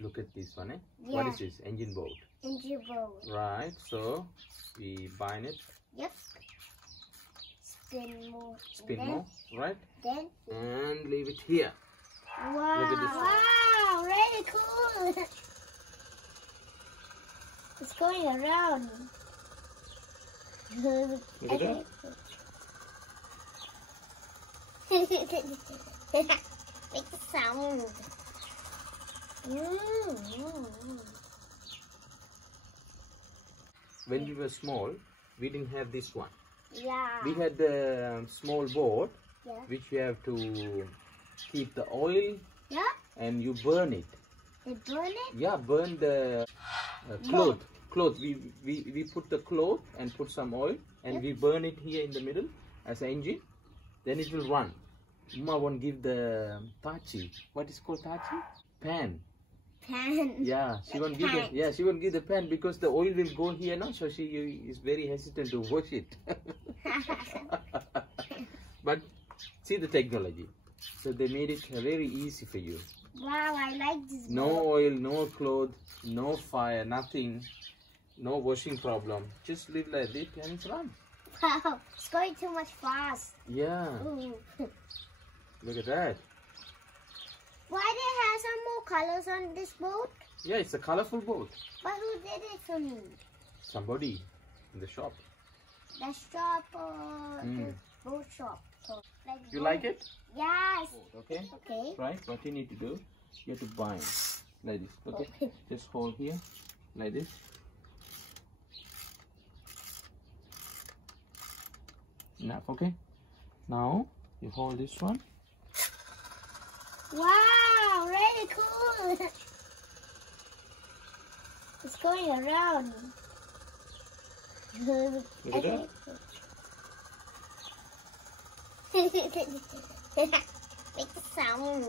look at this one, eh? Yeah. What is this? Engine bolt. Engine bolt. Right, so we bind it. Yep. Spin more. Spin then, more, right? Then. And leave it here. Wow. Look at this. Wow, really cool. It's going around. Look at that. Make the sound. When we were small, we didn't have this one. Yeah. We had the small board, Yeah. which you have to keep the oil Yeah. and you burn it. They burn it? Yeah, burn the cloth. We put the cloth and put some oil and Yep. we burn it here in the middle as an engine. Then it will run. Uma won't give the tachi. What is called tachi? Pan. Pan. Yeah, she won't give Pan. the she won't give the pan because the oil will go here now. So she is very hesitant to wash it. But see the technology. So they made it very easy for you. Wow, I like this. No oil, no clothes, no fire, nothing, no washing problem. Just live like this and it's run. Wow, it's going too much fast. Yeah, Ooh. look at that. Why they have some more colors on this boat? Yeah, it's a colorful boat. But who did it for me? Somebody in the shop. The shop or the boat shop? So, You like it? Yes. Okay. Okay. Right, what you need to do, you have to bind like this. Okay, just hold here like this. Enough. Okay, now you hold this one. Wow, really cool. It's going around. Look at that. Make the sound.